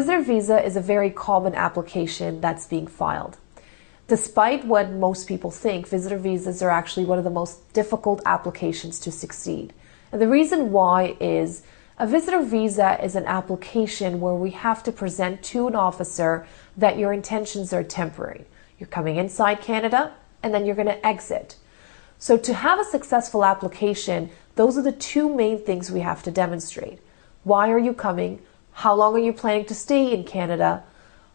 visitor visa is a very common application that's being filed. Despite what most people think, visitor visas are actually one of the most difficult applications to succeed. And the reason why is a visitor visa is an application where we have to present to an officer that your intentions are temporary. You're coming inside Canada and then you're going to exit. So to have a successful application, those are the two main things we have to demonstrate. Why are you coming? How long are you planning to stay in Canada?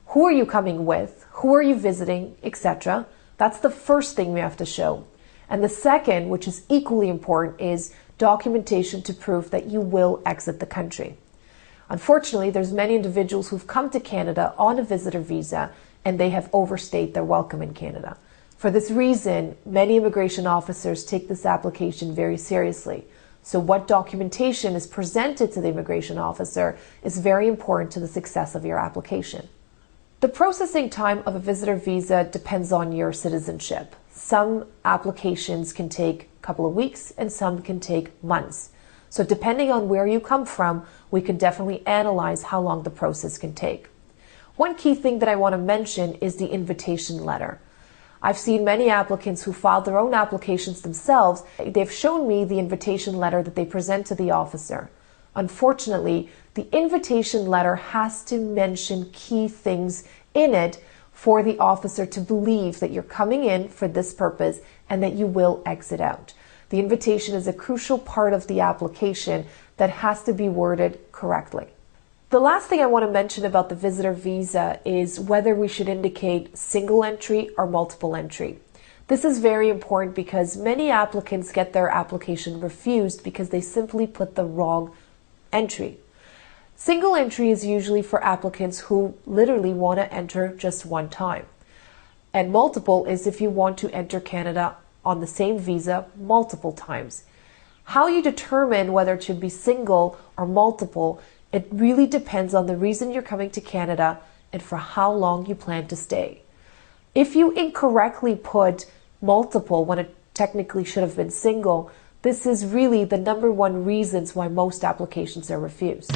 Who are you coming with? Who are you visiting, etc. That's the first thing we have to show. And the second, which is equally important, is documentation to prove that you will exit the country. Unfortunately, there's many individuals who've come to Canada on a visitor visa and they have overstayed their welcome in Canada. For this reason, many immigration officers take this application very seriously. So what documentation is presented to the immigration officer is very important to the success of your application. The processing time of a visitor visa depends on your citizenship. Some applications can take a couple of weeks and some can take months. So depending on where you come from, we can definitely analyze how long the process can take. One key thing that I want to mention is the invitation letter. I've seen many applicants who filed their own applications themselves. They've shown me the invitation letter that they present to the officer. Unfortunately, the invitation letter has to mention key things in it for the officer to believe that you're coming in for this purpose and that you will exit out. The invitation is a crucial part of the application that has to be worded correctly. The last thing I want to mention about the visitor visa is whether we should indicate single entry or multiple entry. This is very important because many applicants get their application refused because they simply put the wrong entry. Single entry is usually for applicants who literally want to enter just one time. And multiple is if you want to enter Canada on the same visa multiple times. How you determine whether it should be single or multiple, it really depends on the reason you're coming to Canada and for how long you plan to stay. If you incorrectly put multiple when it technically should have been single, this is really the number one reasons why most applications are refused.